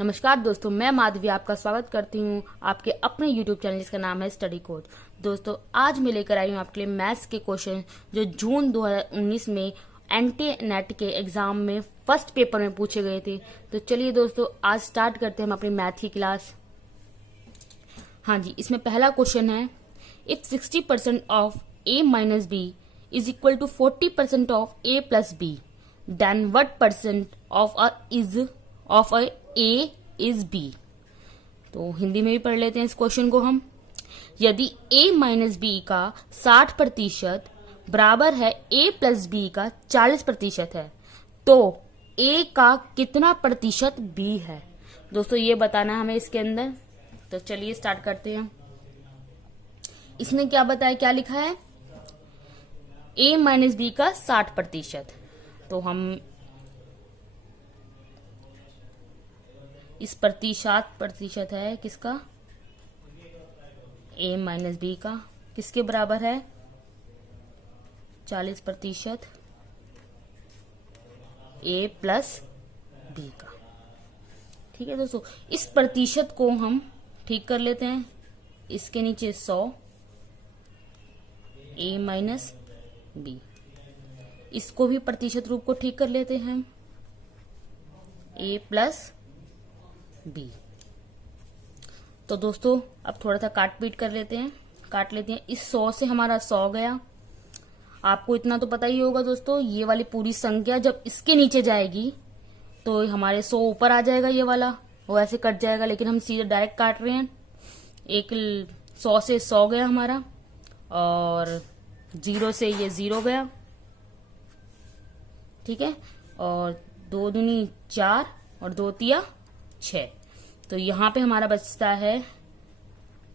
नमस्कार दोस्तों, मैं माधवी आपका स्वागत करती हूँ आपके अपने YouTube चैनल जिसका नाम है स्टडी कोच। दोस्तों, आज मैं लेकर आई हूँ आपके लिए मैथ्स के क्वेश्चन जो जून 2019 में एनटी नेट के एग्जाम में फर्स्ट पेपर में पूछे गए थे। तो चलिए दोस्तों, आज स्टार्ट करते हैं हम अपनी मैथ की क्लास। हाँ जी, इसमें पहला क्वेश्चन है, if 60% of a minus B is equal to 40% of a plus B, then what percent of a is b। तो हिंदी में भी पढ़ लेते हैं इस क्वेश्चन को हम। यदि a माइनस बी का 60% बराबर है a प्लस बी का 40% है, तो a का कितना प्रतिशत b है। दोस्तों, ये बताना है हमें इसके अंदर। तो चलिए स्टार्ट करते हैं। इसने क्या बताया, क्या लिखा है, a माइनस बी का 60%। तो हम इस प्रतिशत है किसका, a माइनस बी का, किसके बराबर है, 40% a प्लस बी का। ठीक है दोस्तों, इस प्रतिशत को हम ठीक कर लेते हैं। इसके नीचे 100 a माइनस बी, इसको भी प्रतिशत रूप को ठीक कर लेते हैं हम, a प्लस बी। तो दोस्तों, अब थोड़ा सा काट पीट कर लेते हैं, काट लेते हैं। इस 100 से हमारा 100 गया। आपको इतना तो पता ही होगा दोस्तों, ये वाली पूरी संख्या जब इसके नीचे जाएगी तो हमारे 100 ऊपर आ जाएगा, ये वाला वो ऐसे कट जाएगा, लेकिन हम सीधे डायरेक्ट काट रहे हैं। 100 से 100 गया हमारा, और 0 से ये 0 गया। ठीक है, और 2 दूनी 4 और 2 तिया 6। तो यहां पे हमारा बचता है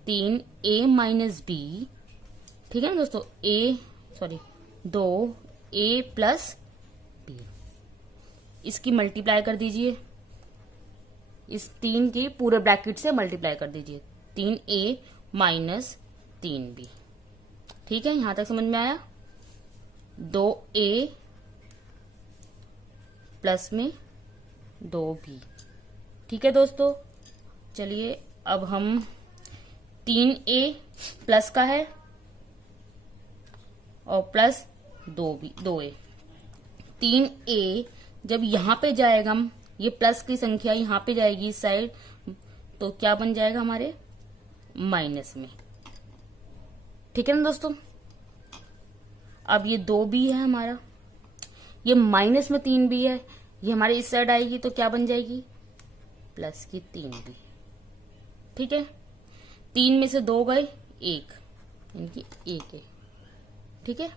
3a माइनस बी। ठीक है ना दोस्तों, 2a प्लस बी। इसकी मल्टीप्लाई कर दीजिए, इस 3 की पूरे ब्रैकेट से मल्टीप्लाई कर दीजिए, 3a माइनस 3b। ठीक है, यहां तक समझ में आया। 2a प्लस में 2b। ठीक है दोस्तों, चलिए अब हम 3a प्लस का है और प्लस 2a। 3a जब यहां पे जाएगा, हम ये प्लस की संख्या यहां पे जाएगी इस साइड, तो क्या बन जाएगा हमारे माइनस में। ठीक है ना दोस्तों। अब ये 2b है हमारा, ये माइनस में 3b है, ये हमारे इस साइड आएगी तो क्या बन जाएगी, प्लस की 3b। ठीक है, 3 में से 2 गए, 1, इनकी 1 है। ठीक है,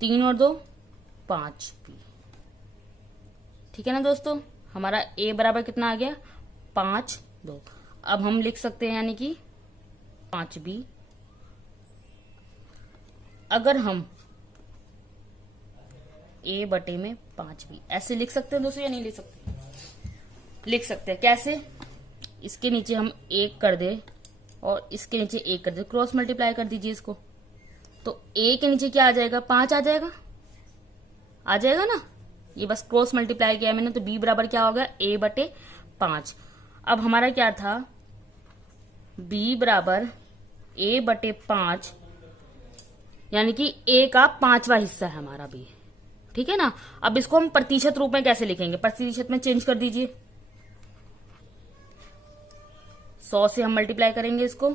3 और 2 5b। ठीक है ना दोस्तों, हमारा a बराबर कितना आ गया, 5 2। अब हम लिख सकते हैं यानी कि 5b। अगर हम a बटे में 5b ऐसे लिख सकते हैं दोस्तों या नहीं लिख सकते, लिख सकते हैं। कैसे, इसके नीचे हम 1 कर दे और इसके नीचे 1 कर दे, क्रॉस मल्टीप्लाई कर दीजिए इसको, तो a के नीचे क्या आ जाएगा, 5 आ जाएगा, आ जाएगा ना। ये बस क्रॉस मल्टीप्लाई किया मैंने, तो b बराबर क्या होगा, a बटे 5। अब हमारा क्या था, b बराबर a बटे 5, यानी कि a का 5वां हिस्सा है हमारा b। ठीक है ना। अब इसको हम प्रतिशत रूप में कैसे लिखेंगे, प्रतिशत में चेंज कर दीजिए। 100 से हम मल्टीप्लाई करेंगे इसको,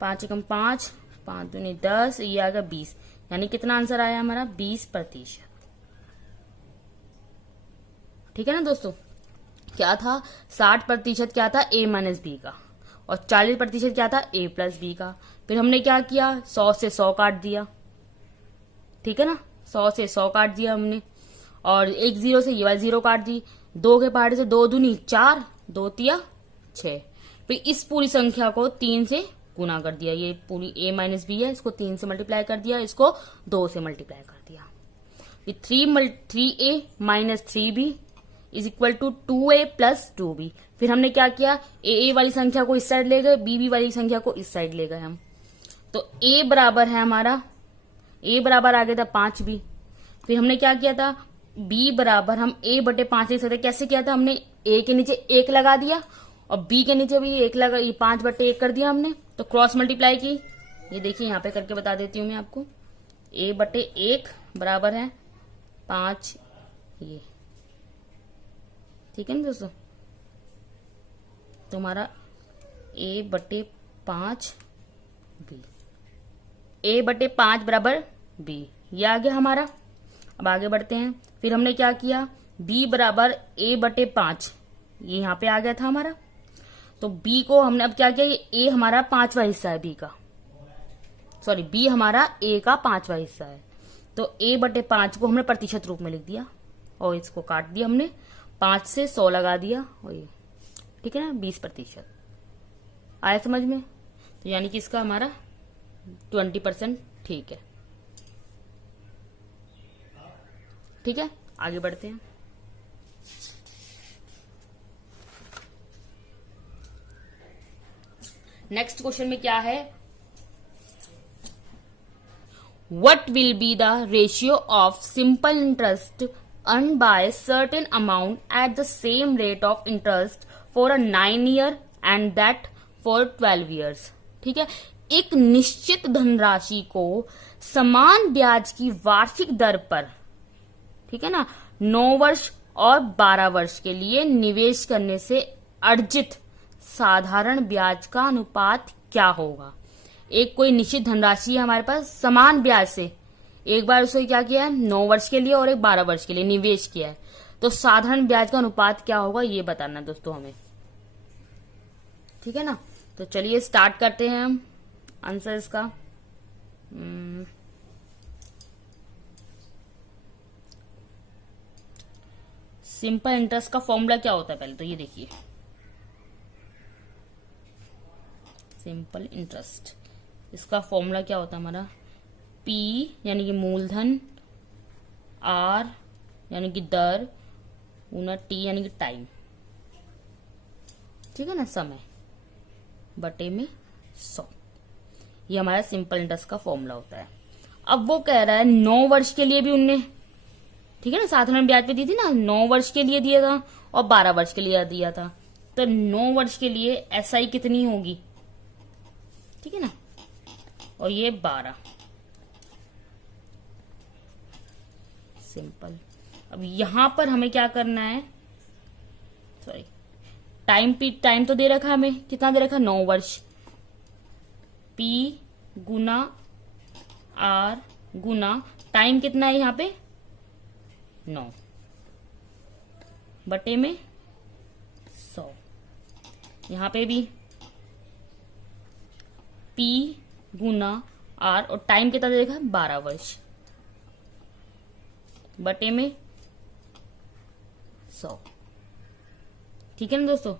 5 एकम 5, 5 दूनी 10, ये आ गया 20, यानी कितना आंसर आया हमारा, 20%। ठीक है ना दोस्तों। क्या था, 60% क्या था, a माइनस बी का, और 40% क्या था, a प्लस बी का। फिर हमने क्या किया, 100 से 100 काट दिया। ठीक है ना, 100 से 100 काट दिया हमने, और एक 0 से ये वाली 0 काट दी। 2 के पहाड़े से 2 दूनी 4, 2 तिया 6। फिर इस पूरी संख्या को 3 से गुना कर दिया, ये पूरी a माइनस बी है, इसको 3 से मल्टीप्लाई कर दिया, इसको 2 से मल्टीप्लाई कर दिया। ये 3a minus 3b is equal to 2a plus 2b। फिर हमने क्या किया, a वाली संख्या को इस साइड ले गए, b वाली संख्या को इस साइड ले गए हम। तो a बराबर है हमारा, a बराबर आ गया था 5b। फिर हमने क्या किया था, b बराबर हम a बटे 5 लिख सकते। कैसे किया था हमने, a के नीचे 1 लगा दिया और b के नीचे भी 1 लगा, ये 5 बटे 1 कर दिया हमने, तो क्रॉस मल्टीप्लाई की। ये देखिए यहाँ पे करके बता देती हूँ मैं आपको। a बटे 1 बराबर है 5 ये, ठीक है ना दोस्तों। तो हमारा a बटे 5 b, a बटे 5 बराबर b, ये आ गया हमारा। अब आगे बढ़ते हैं। फिर हमने क्या किया, b बराबर a बटे 5, ये यहाँ पे आ गया था हमारा। तो b को हमने अब क्या किया, ये a हमारा 5वां हिस्सा है b का, सॉरी b हमारा a का 5वां हिस्सा है। तो a बटे 5 को हमने प्रतिशत रूप में लिख दिया और इसको काट दिया हमने, 5 से 100 लगा दिया और ये, ठीक है ना, 20%। आया समझ में? तो यानी कि इसका हमारा 20% ठीक है। ठीक है, आगे बढ़ते हैं। नेक्स्ट क्वेश्चन में क्या है, what will be the ratio of simple interest earn by certain amount at the same rate of interest for a 9 year and that for 12 years. ठीक है, एक निश्चित धनराशि को समान ब्याज की वार्षिक दर पर, ठीक है ना, 9 वर्ष और 12 वर्ष के लिए निवेश करने से अर्जित साधारण ब्याज का अनुपात क्या होगा। एक कोई निश्चित धनराशि है हमारे पास, समान ब्याज से एक बार उसको क्या किया है, 9 वर्ष के लिए और एक 12 वर्ष के लिए निवेश किया है, तो साधारण ब्याज का अनुपात क्या होगा ये बताना दोस्तों हमें। ठीक है ना, तो चलिए स्टार्ट करते हैं हम आंसर इसका। सिंपल इंटरेस्ट का फॉर्मूला क्या होता है पहले तो ये देखिए। सिंपल इंटरेस्ट, इसका फॉर्मूला क्या होता है हमारा, P यानी कि मूलधन, R यानी कि दर, गुना T यानी कि टाइम, ठीक है ना, समय, बटे में 100। ये हमारा सिंपल इंटरेस्ट का फॉर्मूला होता है। अब वो कह रहा है 9 वर्ष के लिए भी उनने, ठीक है ना, साधारण ब्याज पे दी थी ना, 9 वर्ष के लिए दिया था और 12 वर्ष के लिए दिया था। तो 9 वर्ष के लिए SI कितनी होगी, ठीक है ना, और ये 12 सिंपल। अब यहां पर हमें क्या करना है, सॉरी, टाइम तो दे रखा है हमें, कितना दे रखा है, 9 वर्ष। P गुना R गुना टाइम कितना है यहाँ पे 9 बटे में 100। यहां पे भी P गुना R और टाइम कितना दे रखा है 12 वर्ष, बटे में 100। ठीक है ना दोस्तों।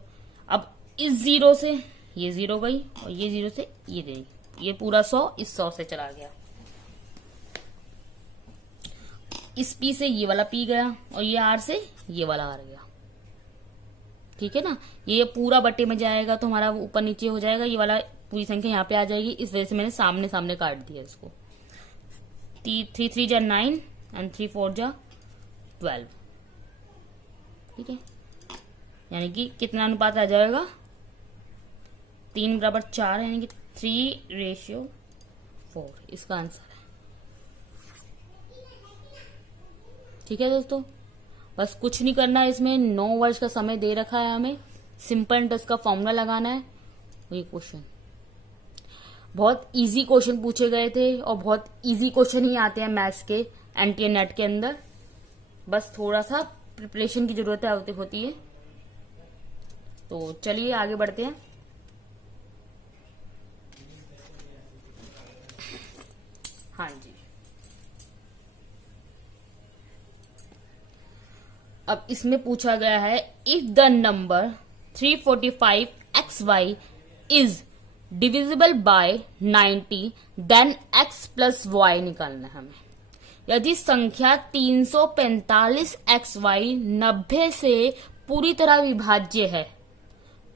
अब इस 0 से ये 0 गई और ये 0 से ये गई, ये पूरा 100 इस 100 से चला गया। इस P से ये वाला P गया और ये R से ये वाला R गया। ठीक है ना, ये पूरा बटे में जाएगा तो हमारा ऊपर नीचे हो जाएगा, ये वाला पूरी संख्या यहाँ पे आ जाएगी। इस वजह से मैंने सामने सामने काट दिया इसको। 3 3 जा 9 एंड 3 4 जा 12। ठीक है, यानी कि कितना अनुपात आ जाएगा, 3 बराबर 4, यानी कि 3:4 इसका आंसर है। ठीक है दोस्तों, बस कुछ नहीं करना है इसमें, 9 वर्ष का समय दे रखा है हमें, सिंपल इंटरेस्ट का फॉर्मूला लगाना है। ये क्वेश्चन बहुत इजी क्वेश्चन पूछे गए थे और बहुत इजी क्वेश्चन ही आते हैं मैथ्स के एनटीए नेट के अंदर, बस थोड़ा सा प्रिपरेशन की जरूरत होती है। तो चलिए आगे बढ़ते हैं। हाँ जी, अब इसमें पूछा गया है if the number 345xy is divisible by 90 then x plus y निकालना है हमें। यदि संख्या 345xy 90 से पूरी तरह विभाज्य है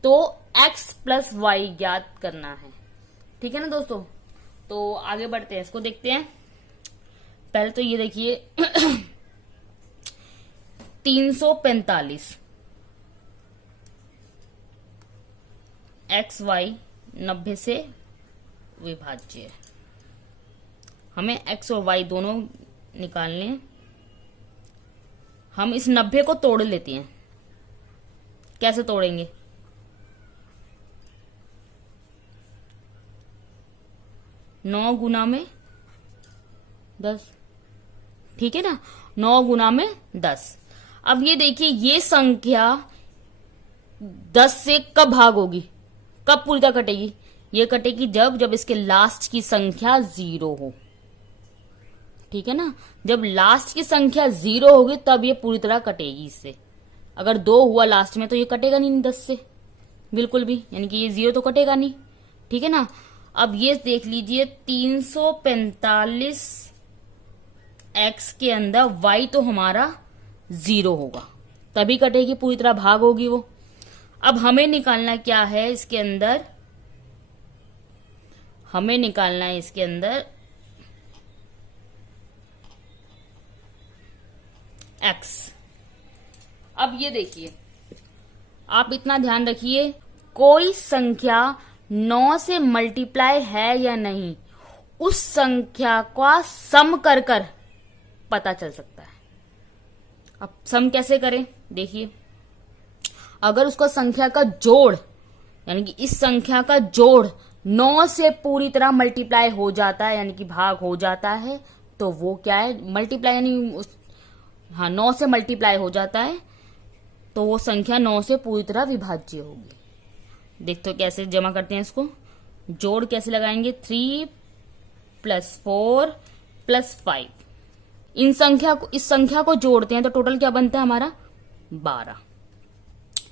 तो x प्लस y ज्ञात करना है। ठीक है ना दोस्तों, तो आगे बढ़ते हैं, इसको देखते हैं। पहले तो ये देखिए 345 एक्स वाई 90 से विभाज्य है। हमें एक्स और वाई दोनों निकालने हैं। हम इस 90 को तोड़ लेते हैं। कैसे तोड़ेंगे? नौ गुना में 10, ठीक है ना, 9 गुना में 10। अब ये देखिए, ये संख्या 10 से कब भाग होगी, कब पूरी तरह कटेगी? ये कटेगी जब इसके लास्ट की संख्या 0 हो, ठीक है ना। जब लास्ट की संख्या 0 होगी तब ये पूरी तरह कटेगी इससे। अगर 2 हुआ लास्ट में तो ये कटेगा नहीं 10 से, बिल्कुल भी, यानी कि ये 0 तो कटेगा नहीं, ठीक है ना। अब ये देख लीजिए, 345 एक्स के अंदर वाई तो हमारा 0 होगा, तभी कटेगी, पूरी तरह भाग होगी वो। अब हमें निकालना क्या है इसके अंदर? हमें निकालना है इसके अंदर एक्स। अब ये देखिए, आप इतना ध्यान रखिए, कोई संख्या 9 से मल्टीप्लाई है या नहीं, उस संख्या का सम कर कर पता चल सकता है। अब सम कैसे करें? देखिए, अगर उसका संख्या का जोड़, यानी कि इस संख्या का जोड़ 9 से पूरी तरह मल्टीप्लाई हो जाता है, यानी कि भाग हो जाता है, तो वो क्या है? मल्टीप्लाई, यानी हाँ, 9 से मल्टीप्लाई हो जाता है, तो वो संख्या 9 से पूरी तरह विभाज्य होगी। देखते हो कैसे जमा करते हैं इसको, जोड़ कैसे लगाएंगे? 3 + 4 + 5। इस संख्या को जोड़ते हैं तो टोटल क्या बनता है हमारा? 12।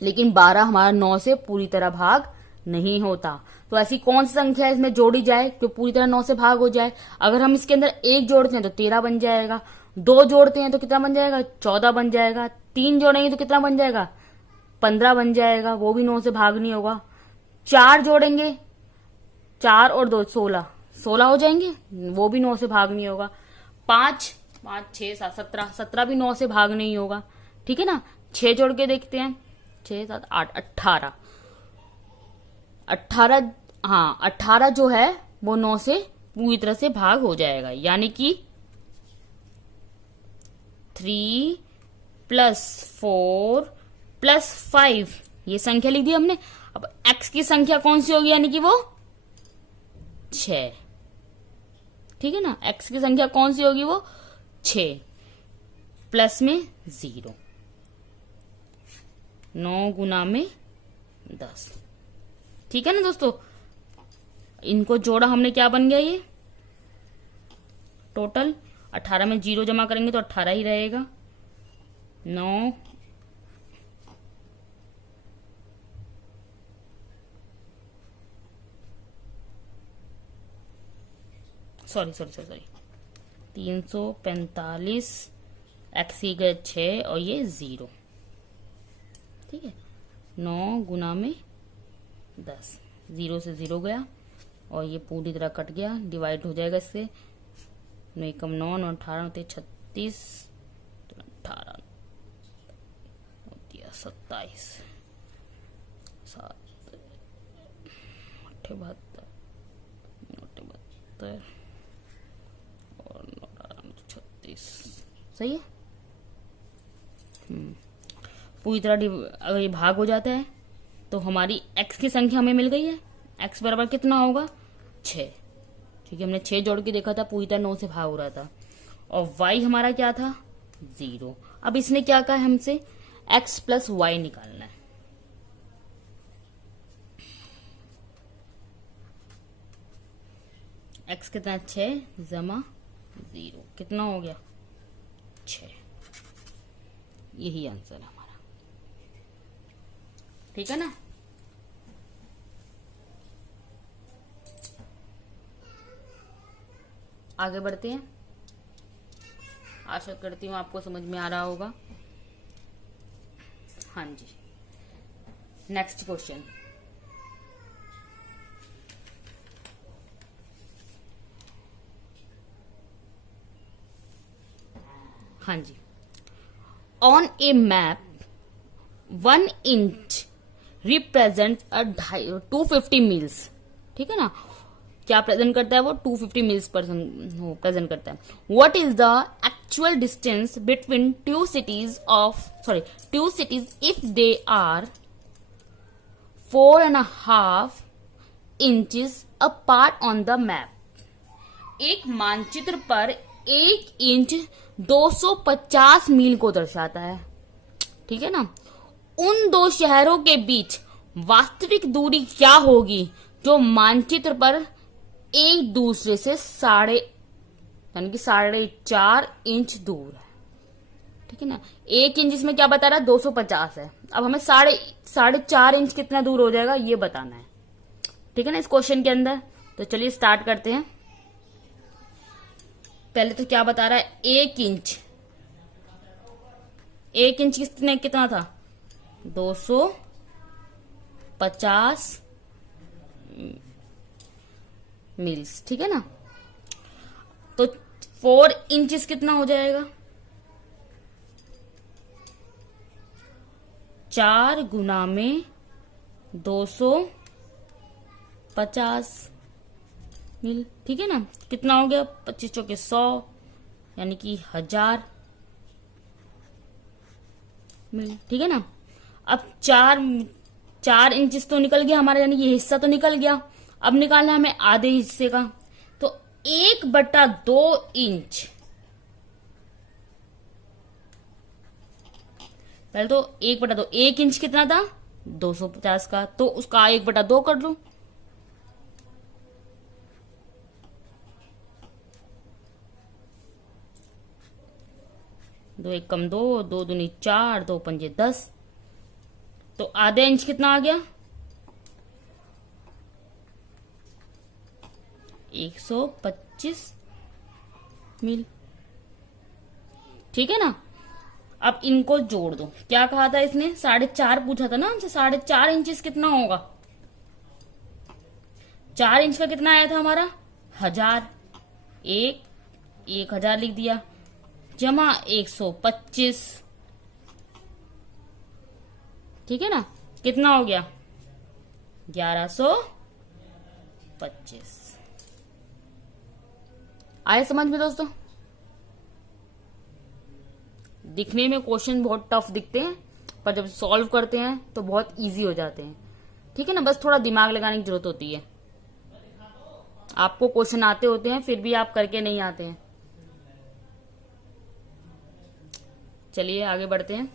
लेकिन 12 हमारा 9 से पूरी तरह भाग नहीं होता। तो ऐसी कौन सी संख्या इसमें जोड़ी जाए जो पूरी तरह 9 से भाग हो जाए? अगर हम इसके अंदर 1 जोड़ते हैं तो 13 बन जाएगा, 2 जोड़ते हैं तो कितना बन जाएगा? 14 बन जाएगा, 3 जोड़ेंगे तो कितना बन जाएगा? 15 बन जाएगा, वो भी 9 से भाग नहीं होगा। 4 जोड़ेंगे, 4 और 2 16 हो जाएंगे, वो भी 9 से भाग नहीं होगा। 5 6 7 17 भी 9 से भाग नहीं होगा, ठीक है ना। 6 जोड़ के देखते हैं, 6 7 8 18 हाँ, 18 जो है वो 9 से पूरी तरह से भाग हो जाएगा, यानी कि 3 + 4 + 5 ये संख्या लिख दी हमने। अब x की संख्या कौन सी होगी? यानी कि वो 6, ठीक है ना। x की संख्या कौन सी होगी? वो 6 प्लस में 0, 9 गुना में 10, ठीक है ना दोस्तों। इनको जोड़ा हमने, क्या बन गया ये? टोटल 18 में 0 जमा करेंगे तो 18 ही रहेगा। 9 सॉरी 345 एक्स की गए 6 और ये 0, ठीक है। 9 गुना में 10, 0 से 0 गया और ये पूरी तरह कट गया, डिवाइड हो जाएगा इससे। 9 कम 9 9 18 36, 18 27 7 72 और 36, सही है। पूरी तरह अगर ये भाग हो जाता है तो हमारी x की संख्या हमें मिल गई है। x बराबर कितना होगा? 6, ठीक है। हमने 6 जोड़ के देखा था, पूरी तरह 9 से भाग हो रहा था। और y हमारा क्या था? 0। अब इसने क्या कहा है हमसे? x + y निकालना है। x कितना? 6 जमा 0 कितना हो गया? 6। यही आंसर है हमारा, ठीक है ना। आगे बढ़ते हैं। आशा करती हूँ आपको समझ में आ रहा होगा। हाँ जी, नेक्स्ट क्वेश्चन। हाँ जी, on a map 1 inch represent 250 miles. ठीक है ना, क्या प्रेजेंट करता है वो? 250 मील्स प्रेजेंट करता है। What is the actual distance between two cities if they are 4.5 inches apart on the map. एक मानचित्र पर 1 इंच 250 मील को दर्शाता है। ठीक है ना, उन दो शहरों के बीच वास्तविक दूरी क्या होगी जो मानचित्र पर एक दूसरे से 4.5 इंच दूर है। ठीक है ना, 1 इंच इसमें क्या बता रहा है? 250 है। अब हमें 4.5 इंच कितना दूर हो जाएगा ये बताना है। ठीक है ना, इस क्वेश्चन के अंदर। तो चलिए स्टार्ट करते हैं। पहले तो क्या बता रहा है? 1 इंच। 1 इंच कितना था? 250 मील्स। ठीक है ना, तो 4 इंचेस कितना हो जाएगा? 4 गुना में 250 मील। ठीक है ना, कितना हो गया? 25 चौके 100, यानी कि 1000 मील। ठीक है ना, अब 4 इंचेस तो निकल गया हमारा, यानी ये हिस्सा तो निकल गया। अब निकालना है हमें आधे हिस्से का, तो 1/2 इंच। पहले तो 1/2, 1 इंच कितना था? 250 का, तो उसका 1/2 कर लो। दो 1 कम 2, 2 दूनी 4, 2 पंजे 10, तो आधे इंच कितना आ गया? 125 मील। ठीक है ना, अब इनको जोड़ दो। क्या कहा था इसने? 4.5 पूछा था ना हमसे। 4.5 इंचेस कितना होगा? 4 इंच का कितना आया था हमारा? 1000। 1000 लिख दिया, जमा 125। ठीक है ना, कितना हो गया? 1125। आए समझ में दोस्तों? दिखने में क्वेश्चन बहुत टफ दिखते हैं, पर जब सॉल्व करते हैं तो बहुत इजी हो जाते हैं। ठीक है ना, बस थोड़ा दिमाग लगाने की जरूरत होती है। आपको क्वेश्चन आते होते हैं, फिर भी आप करके नहीं आते हैं। चलिए आगे बढ़ते हैं।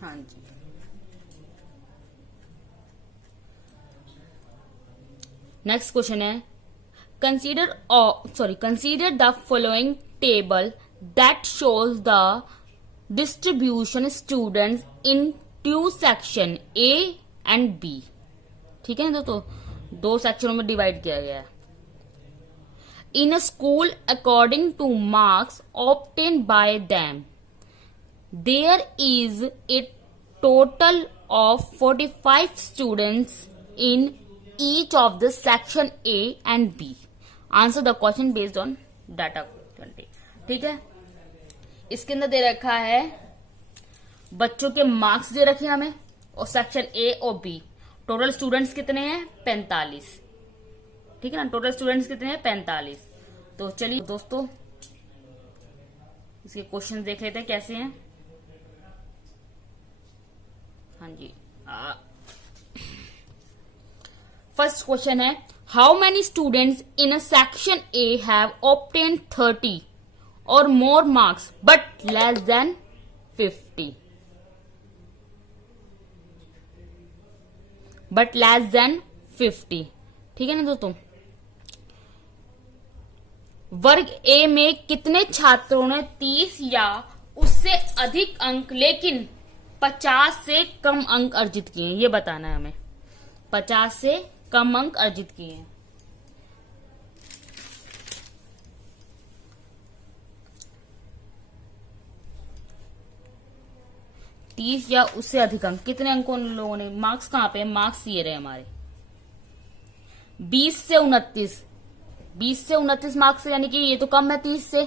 हाँ जी, नेक्स्ट क्वेश्चन है, consider the following table that shows the distribution students in 2 section A and B. ठीक है ना, तो 2 सेक्शनों में डिवाइड किया गया है। In a school according to marks obtain by them there is a total of 45 students in each of the section A and B. Answer the question based on data 20. ठीक है, इसके अंदर दे रखा है बच्चों के मार्क्स दे रखे हैं हमें, और सेक्शन ए और बी। टोटल स्टूडेंट्स कितने हैं? 45। ठीक है ना, टोटल स्टूडेंट्स कितने हैं? 45। तो चलिए दोस्तों इसके क्वेश्चन देख लेते हैं कैसे हैं। हाँ जी, फर्स्ट क्वेश्चन है, how many students in a section A have obtain 30 और more marks but less than 50? But less than 50। ठीक है ना दोस्तों, वर्ग ए में कितने छात्रों ने 30 या उससे अधिक अंक लेकिन 50 से कम अंक अर्जित किए हैं, ये बताना है हमें। 50 से कम अंक अर्जित किए हैं। तीस या उससे अधिक अंक, कितने अंकों उन लोगों ने? मार्क्स कहां पे? मार्क्स ये रहे हमारे 20 से 29। 20 से 29 मार्क्स से, यानी कि ये तो कम है 30 से।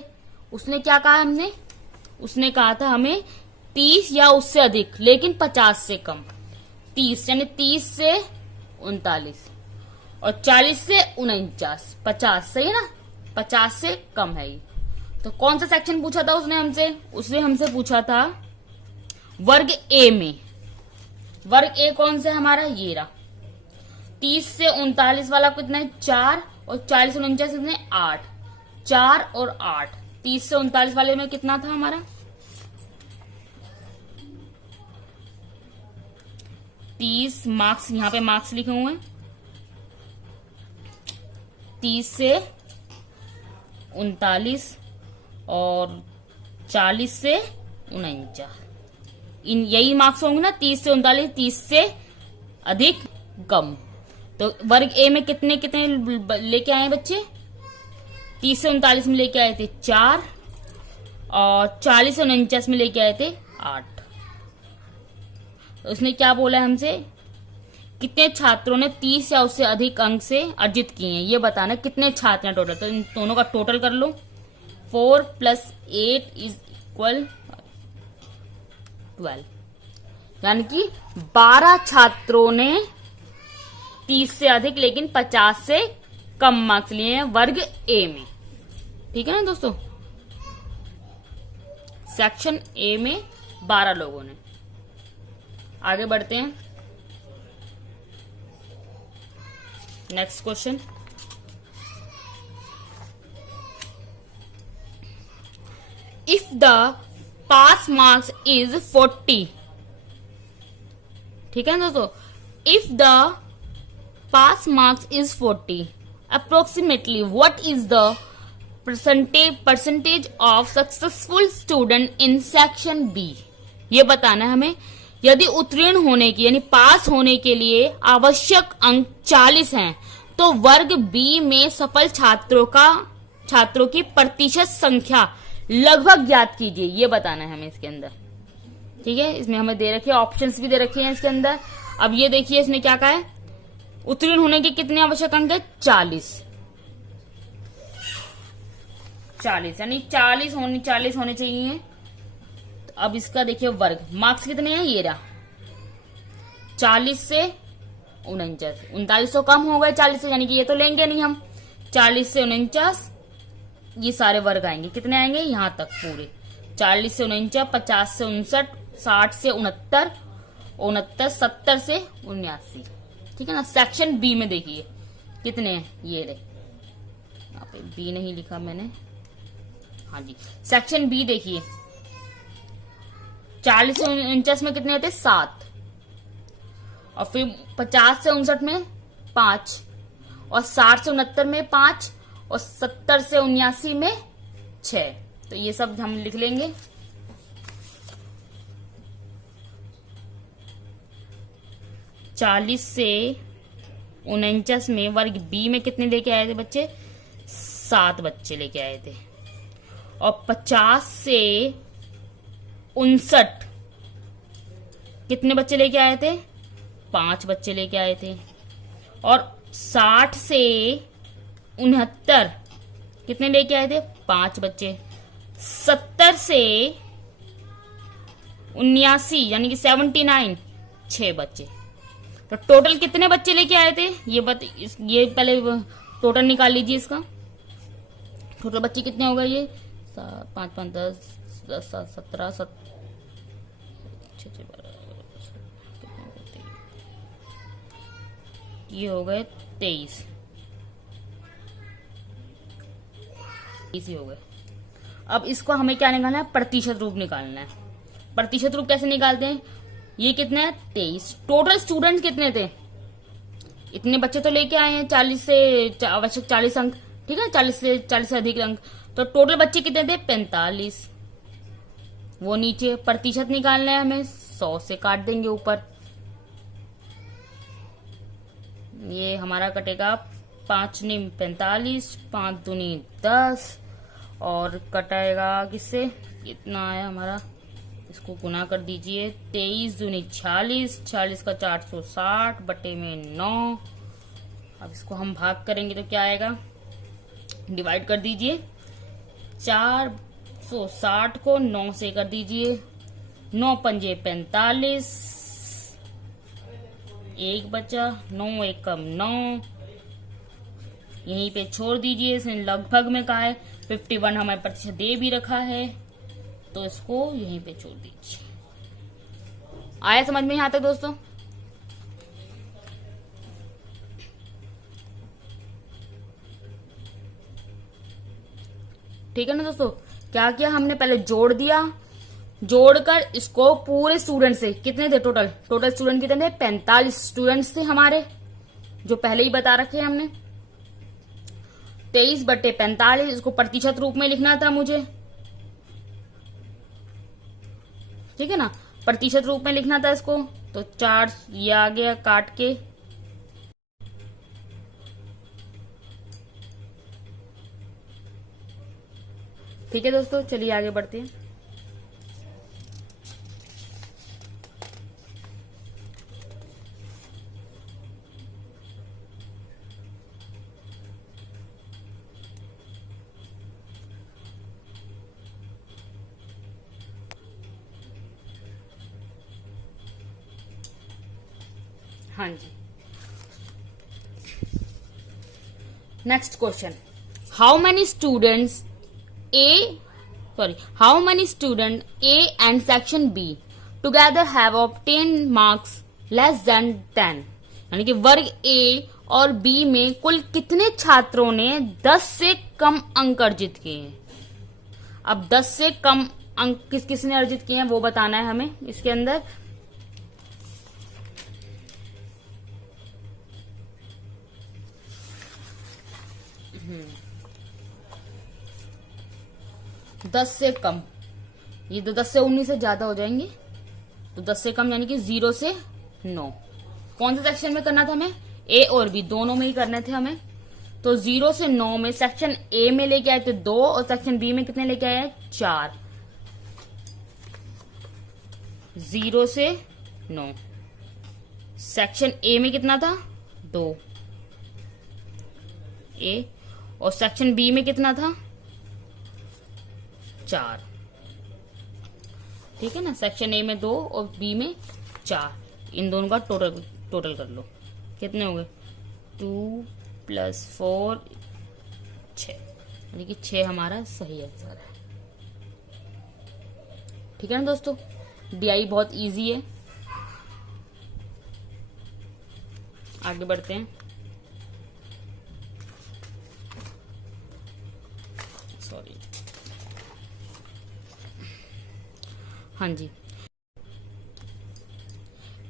उसने क्या कहा हमने, उसने कहा था हमें 30 या उससे अधिक, लेकिन 50 से कम। 30 यानी 30 से 39 और 40 से 49, 50, सही है ना, 50 से कम है ये। तो कौन सा सेक्शन पूछा था उसने हमसे, उसने हमसे पूछा था वर्ग ए में। वर्ग ए कौन सा हमारा, ये रहा। 30 से 39 वाला कितना है, 4, और 40 से 49 कितने, 8, 4 और 8। 30 से 39 वाले में कितना था हमारा, 30 मार्क्स, यहां पे मार्क्स लिखे हुए हैं। 30 से 39 और 40 से 49, इन यही मार्क्स होंगे ना, 30 से 39, 30 से अधिक कम। तो वर्ग ए में कितने कितने लेके आए बच्चे, 30 से 39 में लेके आए थे 4, और 40 से 49 में लेके आए थे 8। तो उसने क्या बोला है हमसे, कितने छात्रों ने 30 या उससे अधिक अंक से अर्जित किए हैं, ये बताना कितने छात्र हैं टोटल। तो इन दोनों का टोटल कर लो, 4 + 8 = 12, यानी कि 12 छात्रों ने 30 से अधिक लेकिन 50 से कम मार्क्स लिए हैं वर्ग ए में। ठीक है ना दोस्तों, सेक्शन ए में 12 लोगों ने। आगे बढ़ते हैं, next question. If the pass marks is 40, ठीक है ना दोस्तों, if the pass marks is 40, approximately what is the percentage of successful student in section B, ये बताना है हमें। यदि उत्तीर्ण होने की यानी पास होने के लिए आवश्यक अंक 40 हैं, तो वर्ग बी में सफल छात्रों की प्रतिशत संख्या लगभग ज्ञात कीजिए, ये बताना है हमें इसके अंदर। ठीक है, इसमें हमें दे रखे ऑप्शंस भी दे रखे हैं इसके अंदर। अब ये देखिए इसने क्या कहा है, उत्तीर्ण होने के कितने आवश्यक अंक है, 40, यानी 40 होने चाहिए। अब इसका देखिए वर्ग मार्क्स कितने हैं, ये रहा 40 से 49 तो कम हो गए 40 से, यानी कि ये तो लेंगे नहीं हम। 40 से 49 ये सारे वर्ग आएंगे, कितने आएंगे यहां तक पूरे, 40 से 49, 50 से 59, 60 से 69, 70 से 79। ठीक है ना। सेक्शन बी में देखिए कितने हैं, ये रहे, यहाँ पे बी नहीं लिखा मैंने, हाँ जी, सेक्शन बी देखिए 40 से 49 में कितने थे, 7, और फिर 50 से 59 में 5, और 60 से 69 में 5, और 70 से 79 में 6। तो ये सब हम लिख लेंगे। चालीस से 49 में वर्ग बी में कितने लेके आए थे बच्चे, 7 बच्चे लेके आए थे। और 50 से 59 कितने बच्चे लेके आए थे, 5 बच्चे लेके आए थे। और 60 से 69 कितने लेके आए थे, 5 बच्चे। 70 से 79 यानी कि 79 6 बच्चे। तो टोटल कितने बच्चे लेके आए थे ये पहले टोटल निकाल लीजिए इसका। टोटल बच्चे कितने हो गए, ये 5 5 10 10 17 ये हो गए 23 हो गए। अब इसको हमें क्या निकालना है, प्रतिशत रूप निकालना है। प्रतिशत रूप कैसे निकालते हैं, ये कितने है 23। टोटल स्टूडेंट कितने थे, इतने बच्चे तो लेके आए हैं 40 से आवश्यक 40 अंक, ठीक है, 40 से अधिक अंक। तो टोटल बच्चे कितने थे, 45। वो नीचे प्रतिशत निकालना है हमें, 100 से काट देंगे ऊपर। ये हमारा कटेगा 5 × 45, 5 दूनी 10, और कटेगा किससे, कितना आया हमारा, इसको गुना कर दीजिए, 23 दूनी 46, 46 का 460 बटे में 9। अब इसको हम भाग करेंगे तो क्या आएगा, डिवाइड कर दीजिए। 460 को 9 से कर दीजिए। 9 पंजे 45, एक बचा, 9 एक कम 9, यहीं पे छोड़ दीजिए। इसने लगभग में कहा है, 51 हमारे प्रतिशत दे भी रखा है, तो इसको यहीं पे छोड़ दीजिए। आया समझ में यहां तक दोस्तों? ठीक है ना दोस्तों? क्या किया हमने, पहले जोड़ दिया, जोड़कर इसको पूरे स्टूडेंट से, कितने थे टोटल स्टूडेंट कितने थे, 45 स्टूडेंट्स थे हमारे, जो पहले ही बता रखे हैं हमने। 23/45, इसको प्रतिशत रूप में लिखना था मुझे, ठीक है ना, प्रतिशत रूप में लिखना था इसको। तो 4 ये आ गया काट के, ठीक है दोस्तों, चलिए आगे बढ़ते हैं। हाँ जी, next question, how many student A and section B together have obtained marks less than 10, यानी कि वर्ग A और B में कुल कितने छात्रों ने 10 से कम अंक अर्जित किए हैं। अब 10 से कम अंक किसने अर्जित किए हैं वो बताना है हमें इसके अंदर। दस से कम, ये तो 10 से 19 से ज्यादा हो जाएंगे, तो 10 से कम यानी कि 0 से 9। कौन से सेक्शन में करना था हमें, ए और बी दोनों में ही करने थे हमें। तो 0 से 9 में सेक्शन ए में लेके आए थे 2 और सेक्शन बी में कितने लेके आए 4। 0 से 9 सेक्शन ए में कितना था 2 ए, और सेक्शन बी में कितना था 4, ठीक है ना। सेक्शन ए में 2 और बी में 4, इन दोनों का टोटल कर लो, कितने हो गए 2 + 4 6, यानी कि 6 हमारा सही आंसर है। ठीक है ना दोस्तों, डीआई बहुत इजी है। आगे बढ़ते हैं, सॉरी, हाँ जी।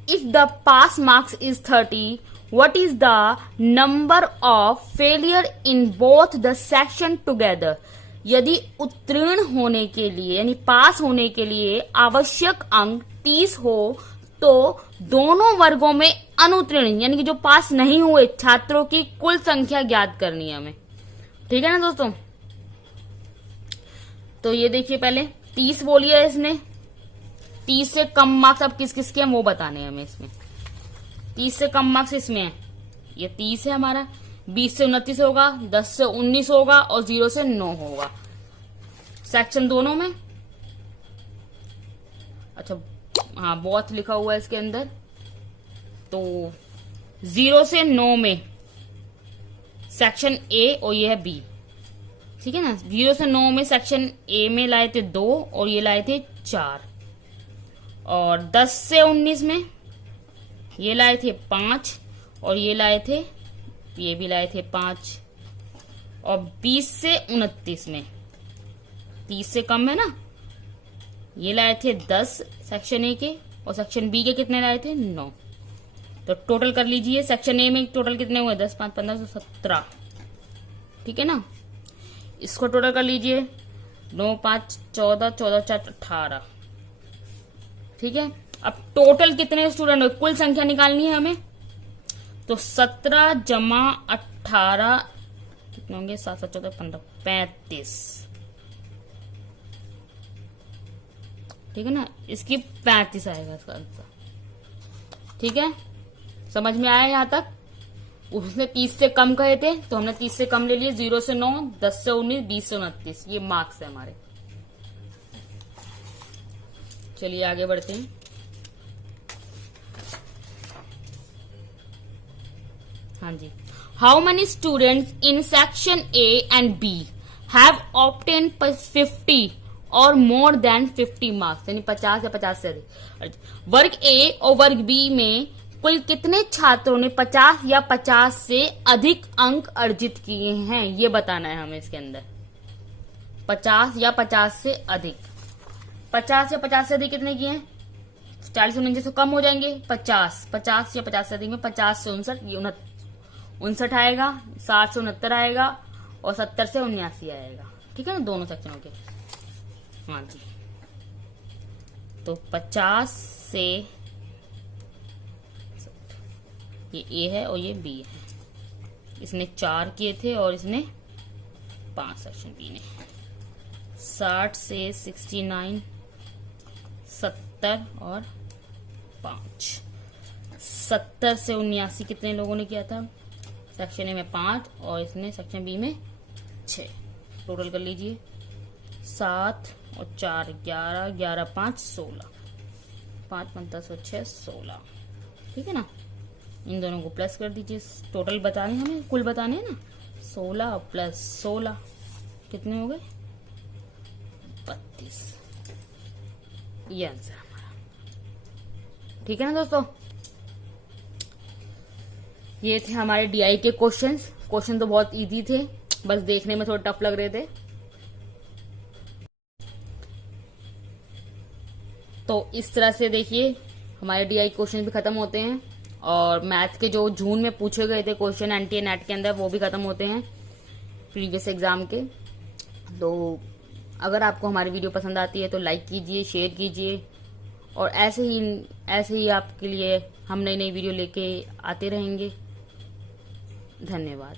If the pass marks is 30, what is the number of failure in both the section together? यदि उत्तीर्ण होने के लिए यानी पास होने के लिए आवश्यक अंक 30 हो तो दोनों वर्गों में अनुत्तीर्ण यानी कि जो पास नहीं हुए छात्रों की कुल संख्या ज्ञात करनी है हमें। ठीक है ना दोस्तों, तो ये देखिए पहले 30 बोलिए इसने, 30 से कम मार्क्स अब किस किस के हैं वो बताने हैं हमें। इसमें 30 से कम मार्क्स इसमें है, ये 30 है हमारा, 20 से 29 होगा, 10 से 19 होगा और 0 से 9 होगा सेक्शन दोनों में। अच्छा हाँ, बहुत लिखा हुआ है इसके अंदर। तो 0 से 9 में सेक्शन ए और ये है बी, ठीक है ना। 0 से 9 में सेक्शन ए में लाए थे 2 और ये लाए थे 4, और 10 से 19 में ये लाए थे 5 और ये लाए थे, ये भी लाए थे 5, और 20 से 29 में 30 से कम है ना, ये लाए थे 10 सेक्शन ए के, और सेक्शन बी के कितने लाए थे 9। तो टोटल कर लीजिए, सेक्शन ए में टोटल कितने हुए 10 5 15 17, ठीक है ना। इसको टोटल कर लीजिए, 9 5 14 14 4 18, ठीक है। अब टोटल कितने स्टूडेंट हुए, कुल संख्या निकालनी है हमें। तो 17 जमा 18 कितने होंगे, 7 7 14 15 35, ठीक है ना। इसकी 35 आएगा इसका आंसर, ठीक है। समझ में आया यहां तक? उसने 30 से कम कहे थे तो हमने 30 से कम ले लिए। 0 से 9, 10 से 19, 20 से 29, ये मार्क्स है हमारे। चलिए आगे बढ़ते हैं। हाँ जी, how many students in section A and B have obtain 50 और मोर देन 50 मार्क्स, यानी 50 या 50 से अधिक। वर्ग ए और वर्ग बी में कुल कितने छात्रों ने 50 या 50 से अधिक अंक अर्जित किए हैं, ये बताना है हमें इसके अंदर। 50 या 50 से अधिक, 50 या 50 से अधिक कितने किए हैं? 40 से 49 कम हो जाएंगे। 50 या 50 से अधिक में 50 से 59, ये 59 आएगा, 60 से 69 आएगा और 70 से 79 आएगा। ठीक है ना, दोनों सेक्शनों के। हाँ जी, तो 50 से, ये ए है और ये बी है। इसने 4 किए थे और इसने 5 सेक्शन बी ने। 60 से 69, 70 और 5। 70 से 79 कितने लोगों ने किया था? सेक्शन ए में 5 और इसने सेक्शन बी में 6। टोटल कर लीजिए, 7 और 4 11, 11 5 16, 5 5 10 और 6 16। ठीक है ना, इन दोनों को प्लस कर दीजिए। टोटल बताने हमें, कुल बताने हैं ना। 16 प्लस 16 कितने हो गए? 32। ये आंसर हमारा। ठीक है ना दोस्तों, ये थे हमारे डीआई के क्वेश्चंस। क्वेश्चन तो बहुत इजी थे, बस देखने में थोड़े टफ लग रहे थे। तो इस तरह से देखिए हमारे डीआई क्वेश्चन भी खत्म होते हैं और मैथ के जो जून में पूछे गए थे क्वेश्चन एनटीए नेट के अंदर, वो भी खत्म होते हैं प्रीवियस एग्जाम के। तो अगर आपको हमारी वीडियो पसंद आती है तो लाइक कीजिए, शेयर कीजिए और ऐसे ही आपके लिए हम नई नई वीडियो लेके आते रहेंगे। धन्यवाद।